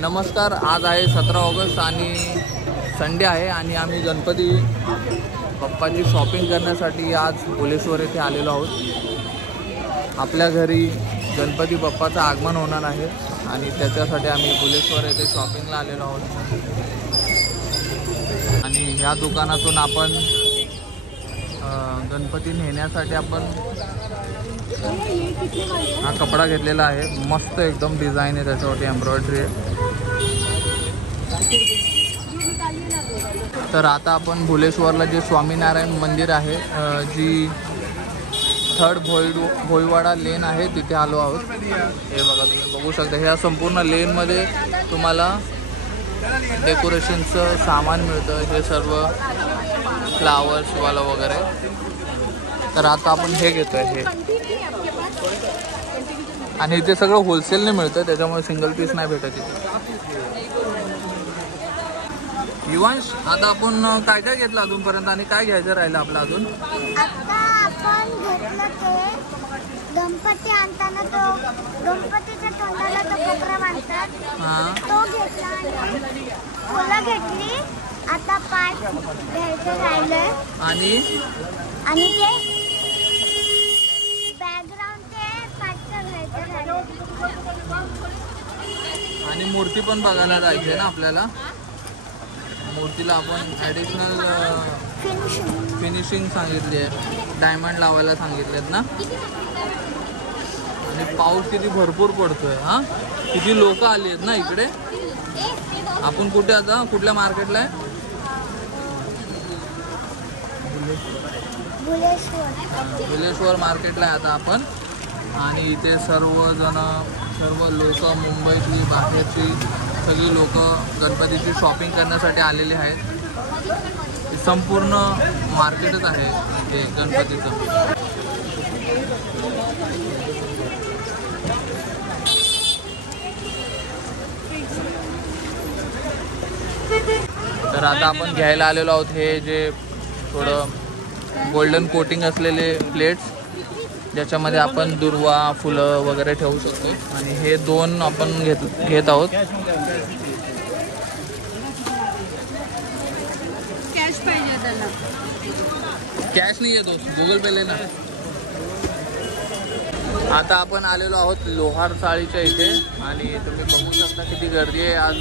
नमस्कार, आज आहे 17 ऑगस्ट आणि संडे आहे आणि आम्ही गणपती बाप्पाची शॉपिंग करण्यासाठी आज भुलेश्वर येथे आलेलो आहोत। आपल्या घरी गणपती बाप्पाचं आगमन होणार आहे आणि त्याच्यासाठी आम्ही भुलेश्वर येथे शॉपिंगला आलेलो आहोत। आणि ह्या दुकानातून आपण गणपती नेण्यासाठी आपण हा कपडा घेतलेला आहे। मस्त एकदम डिझाईन आहे, त्याच्यावरती एम्ब्रॉयडरी आहे। तर आता आपण भुलेश्वरला जे स्वामीनारायण मंदिर आहे, जी 3rd भोईवाडा लेन आहे, तिथे आलो आहोत। हे बघा, तुम्ही बघू शकता, ह्या संपूर्ण लेनमध्ये तुम्हाला डेकोरेशनचं सामान मिळतं, हे सर्व फ्लावर्सवाला वगैरे। तर आता आपण हे घेतोय हे, आणि इथे सगळं होलसेलने मिळतं, त्याच्यामुळे सिंगल पीस नाही भेटत इथे। युवांश, आता आपण काय काय घेतलं अजूनपर्यंत आणि काय घ्यायचं राहिलं आपलं अजून? आता आपण घेतलं ते गणपती आणताना तो गणपतीच्या तोंडाला तो कोपरा बांधतात, तो घेतला आणि फुलं घेतली। आता पाठ घ्यायचं राहिलंय आणि ते बॅकग्राऊंड ते पाठचं घ्यायचं राहिलं। आणि मूर्ती पण बघायला जायची आहे ना आपल्याला। मूर्तीला आपण ॲडिशनल फिनिशिंग सांगितली आहे, डायमंड लावायला सांगितलेत ना। आणि पाऊस किती भरपूर पडतोय, हां किती लोक आली आहेत ना इकडे। आपण कुठे आता, कुठल्या मार्केटला आहे? भुलेश्वर मार्केटला आहे आता आपण। आणि इथे सर्व लोक, मुंबईतली बाहेरची सगळी लोक गणपतीची शॉपिंग करण्यासाठी आलेले आहेत। संपूर्ण मार्केटच आहे इथे गणपतीचं। तर आता आपण घ्यायला आलेलो आहोत हे जे थोडं गोल्डन कोटिंग असलेले प्लेट्स, ज्याच्यामध्ये आपण दुर्वा, फुलं वगैरे ठेवू शकतो। आणि हे 2 आपण घेत आहोत। कॅश पाहिजे त्याला, कॅश नाही येतो, गुगल पे लेना। आता आपण आलेलो आहोत लोहार चाळीच्या इथे आणि तुम्ही बघू शकता किती गर्दी आहे आज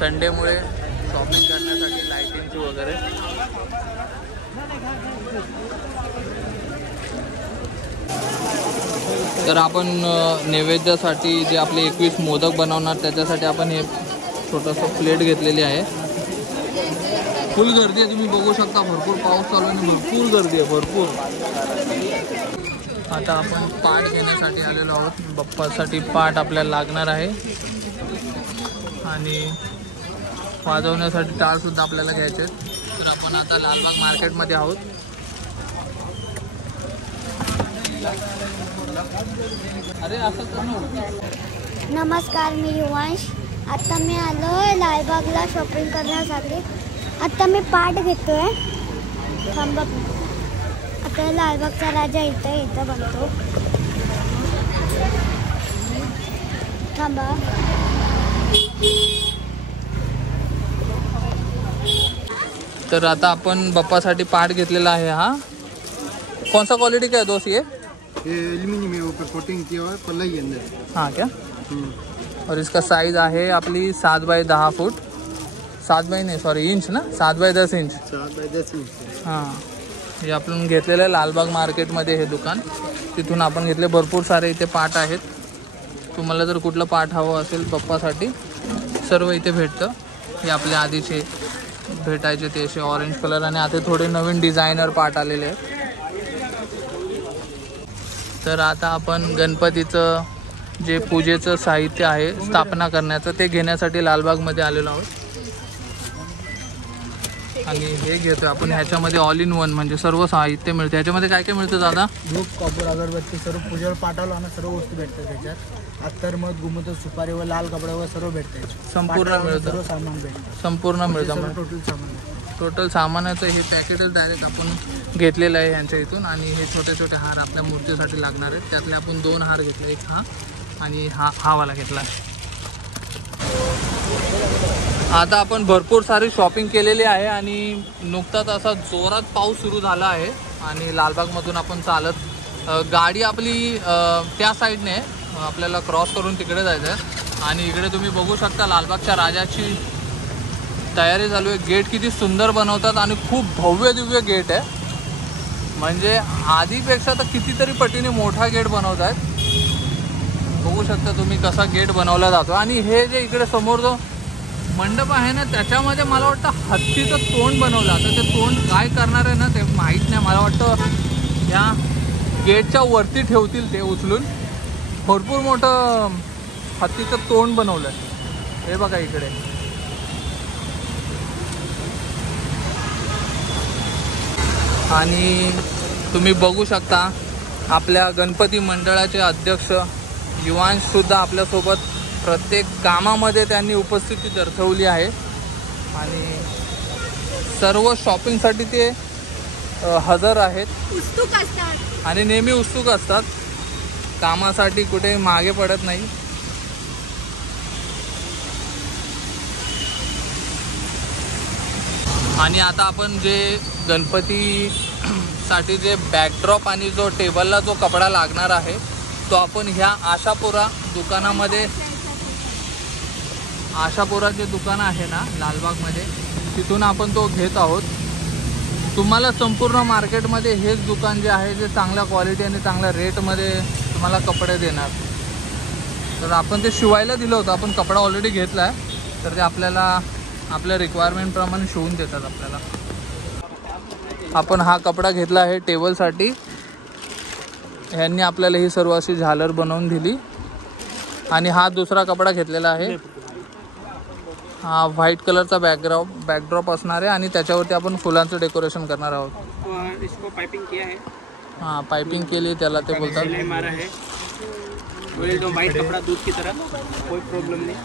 संडेमुळे शॉपिंग करण्यासाठी, लाइटिंगची वगैरे। तर आपण नैवेद्यासाठी जे आपले 21 मोदक बनवणार, त्याच्यासाठी आपण हे छोटंसं प्लेट घेतलेली आहे। फुल गर्दी आहे, तुम्ही बघू शकता, भरपूर पाऊस चालू आहे, भरपूर गर्दी आहे, भरपूर। आता आपण पाट घेण्यासाठी आलेलो आहोत। बाप्पासाठी पाट आपल्याला लागणार आहे आणि वाजवण्यासाठी टाळसुद्धा आपल्याला घ्यायचे आहेत। तर आपण आता लालबाग मार्केटमध्ये आहोत। अरे असं नमस्कार, मी युवांश। आता मी आलोय लालबागला शॉपिंग करण्यासाठी। आता मी पाट घेतोय, थांबा। आता लालबागचा राजा इथं बनतो, थांबा। तर आता आपण बाप्पासाठी पाट घेतलेला आहे। हा कौन सा क्वालिटी का है दोस्त? ये एल्युमिनियम है, ऊपर कोटिंग किया हुआ है, पल्ला ही अंदर। हाँ क्या? और इसका साइज आहे आपली 7 बाय 10 फूट, 7 बाय नाही, सॉरी इंच ना, 7 बाय 10 इंच। 7 bye 10 inch. हां, हे आपण घेतलेलं आहे लालबाग मार्केटमध्ये हे दुकान। तिथून आपण घेतले, भरपूर सारे इथे पाट आहेत। तुम्हाला जर कुठलं पाट हवं असेल बाप्पासाठी, सर्व इथे भेटतं। हे आपले आधीचे भेटायचे ते असे ऑरेंज कलर, आणि आता थोडे नवीन डिझायनर पाट आलेले आहेत। तर आता आपण गणपतीचं जे पूजेचं साहित्य आहे स्थापना करण्याचं, ते घेण्यासाठी लालबागमध्ये आलेलो आहोत। आणि हे घेतोय आपण, ह्याच्यामध्ये ऑल इन वन म्हणजे सर्व साहित्य मिळते। ह्याच्यामध्ये काय काय मिळतं दादा? धूप, कपूर, अगरबत्ती, सर्व पूजेवर पाठवलं ना, सर्व वस्तू भेटतात त्याच्यात। अत्तर, मध, गुमत, सुपारी व लाल कपड्यावर सर्व भेटते, संपूर्ण मिळतं, सर्व सामान भेटतं, संपूर्ण मिळतं। टोटल सामान, टोटल सामानाचं हे पॅकेटच डायरेक्ट आपण घेतलेलं आहे ह्यांच्या इथून। आणि हे छोटे छोटे हार आपल्या मूर्तीसाठी लागणार आहेत, त्यातले आपण 2 हार घेतले, एक हा आणि हा वाला घेतला। आता आपण भरपूर सारी शॉपिंग केलेली आहे आणि नुकताच असा जोरात पाऊस सुरू झाला आहे आणि लालबागमधून आपण चालत गाडी आपली त्या साईडने आपल्याला क्रॉस करून तिकडे जायचं आहे आणि इकडे तुम्ही बघू शकता लालबागच्या राजाची तयारी चालू आहे. गेट किती सुंदर बनवतात आणि खूप भव्य दिव्य गेट आहे, म्हणजे आधीपेक्षा तर कितीतरी पटीने मोठा गेट बनवत आहेत. बघू शकता तुम्ही कसा गेट बनवला जातो. आणि हे जे इकडे समोर जो मंडप आहे ना त्याच्यामध्ये मला वाटतं हत्तीचं तोंड बनवलं. आता ते तोंड काय करणार आहे ना ते माहीत नाही. मला वाटतं या गेटच्या वरती ठेवतील ते उचलून. भरपूर मोठं हत्तीचं तोंड बनवलं आहे. हे बघा इकडे. आणि तुम्ही बघू शकता आपल्या गणपती मंडळाचे अध्यक्ष युवांशसुद्धा आपल्यासोबत प्रत्येक कामामध्ये त्यांनी उपस्थिती दर्शवली आहे आणि सर्व शॉपिंगसाठी ते हजर आहेत, उत्सुक असतात आणि नेहमी उत्सुक असतात. कामासाठी कुठे मागे पडत नाही. आणि आता आपण जे गणपतीसाठी जे बॅकड्रॉप आणि जो टेबलला जो कपडा लागणार आहे तो आपण ह्या आशापुरा दुकानामध्ये, आशापुरा जे दुकान आहे ना लालबागमध्ये, तिथून आपण तो घेत आहोत. तुम्हाला संपूर्ण मार्केटमध्ये हेच दुकान जे आहे जे चांगल्या क्वालिटी आणि चांगल्या रेटमध्ये तुम्हाला कपडे देणार. तर आपण ते शिवायला दिलं होतं, आपण कपडा ऑलरेडी घेतला आहे, तर ते आपल्याला आपल्या रिक्वायरमेंटप्रमाणे शिवून देतात आपल्याला. आपण हा कपडा घेतला आहे टेबलसाठी. ह्यांनी आपल्याला ही सर्व अशी झालर बनवून दिली. आणि हा दुसरा कपडा घेतलेला आहे, हा व्हाईट कलरचा बॅकड्रॉप असणार आहे आणि त्याच्यावरती आपण फुलांचं डेकोरेशन करणार आहोत. इसको पाइपिंग किया है. हां, पाइपिंग केली त्याला ते बोलतात. मारा है एकदम व्हाईट कपडा दूध की तरह, कोई प्रॉब्लेम नाही.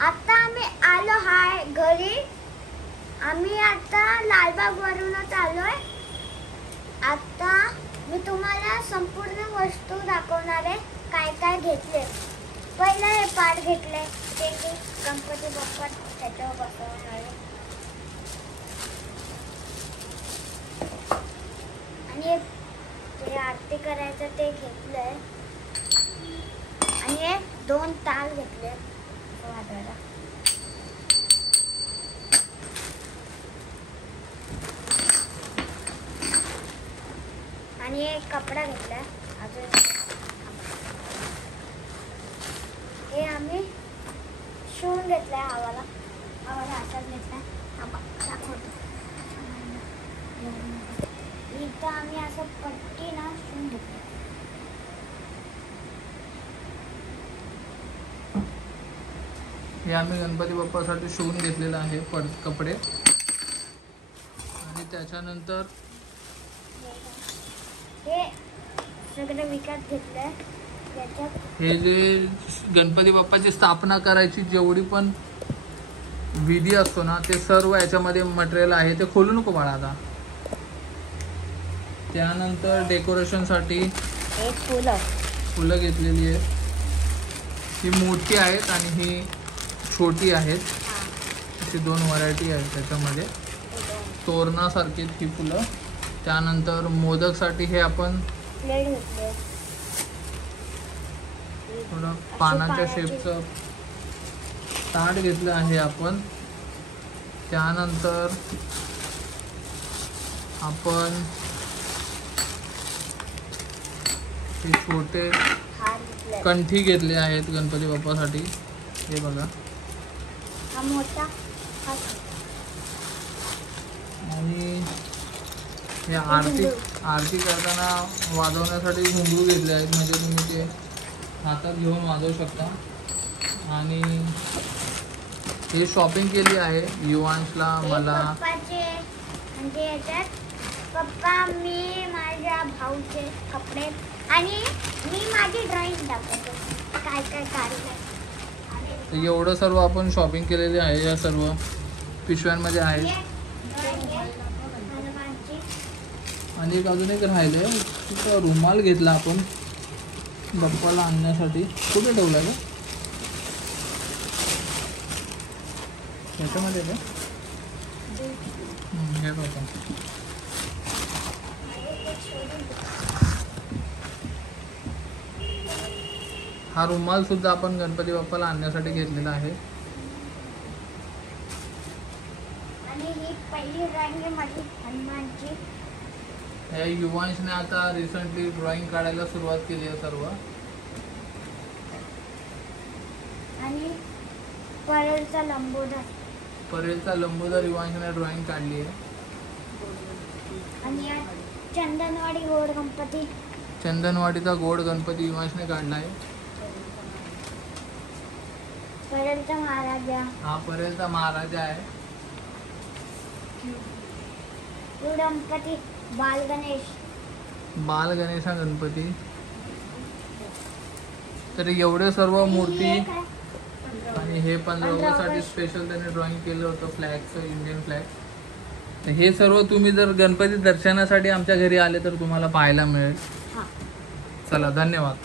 आता आम्ही आलो हाय घरी. आम्ही आता लालबाग वरूनच आलोय. आता मी तुम्हाला संपूर्ण वस्तू दाखवणार आहे काय काय घेतले. पहिलं हे पाट घेतले, ते की गणपती बाप्पा त्याच्यावर बसवणार आहे. आणि ते आरती करायचं ते घेतलंय. आणि हे 2 ताल घेतले वाजवायला. आणि एक कपडा घेतलाय अजून. हे आम्ही शिवून घेतलाय. आवाला असाच घेतलाय. इथं आम्ही असं पट्टी ना शिवून घेतलं. हे आम्ही गणपती बाप्पासाठी शिवून घेतलेलं आहे कपडे. आणि त्याच्यानंतर हे सगळं विकत घेतलंय. हे जे गणपती बाप्पाची स्थापना करायची जेवढी पण विधी असतो ना ते सर्व याच्यामध्ये मटेरियल आहे. ते खोलू नको बाळा आता. त्यानंतर डेकोरेशनसाठी फुलं घेतलेली आहेत. ही मोठी आहेत आणि ही छोटी आहेत. अशी 2 व्हरायटी आहेत त्याच्यामध्ये. तोरणासारखी ही फुलं. त्यानंतर मोदकसाठी हे आपण थोडं पानाच्या शेपचं ताट घेतलं आहे आपण. त्यानंतर आपण हे छोटे कंठी घेतले आहेत गणपती बाप्पासाठी. हे बघा. आणि हे आरती करताना वाजवण्यासाठी घुंगरू घेतले आहेत, म्हणजे तुम्ही ते हातात घेऊन वाजवू शकता. आणि हे शॉपिंग केली आहे युवांशला, मला. म्हणजे याच्यात पप्पा, मी, माझ्या भाऊचे कपडे आणि मी माझी ड्रॉइंग दाखवतो काय काय काढलंय. तर एवढं सर्व आपण शॉपिंग केलेली आहे. या सर्व पिशव्यांमध्ये आहे. आणि एक अजून एक राहिले, तिथं रुमाल घेतला आपण बाप्पाला आणण्यासाठी. कुठे ठेवला का? याच्यामध्ये आहे हे बघा. हा रुमाल सुद्धा आपण गणपती बाप्पाला आणण्यासाठी घेतलेला आहे. आणि ही पहिली ड्रॉइंग आहे माझी हनुमानची. हे युवांशने आता रिसेंटली ड्रॉइंग काढायला सुरुवात केली आहे सर्व. आणि परेलचा लंबोदर. परेलचा लंबोदर युवांशने ड्रॉइंग काढली आहे. आणि चंदनवाडी गोड गणपती. चंदनवाडीचा गोड गणपती युवांशने काढला आहे. परेलचा महाराजा. हा परेलचा महाराजा आहे. गणपती बाल गणेश. बाल गणेश हा गणपती. तर एवढे सर्व मूर्ती आणि हे 15 ऑगस्टसाठी स्पेशल त्यांनी ड्रॉइंग केलं होतं फ्लॅगचं, इंडियन फ्लॅग. हे सर्व तुम्ही जर गणपती दर्शनासाठी आमच्या घरी आले तर तुम्हाला पाहायला मिळेल. चला धन्यवाद.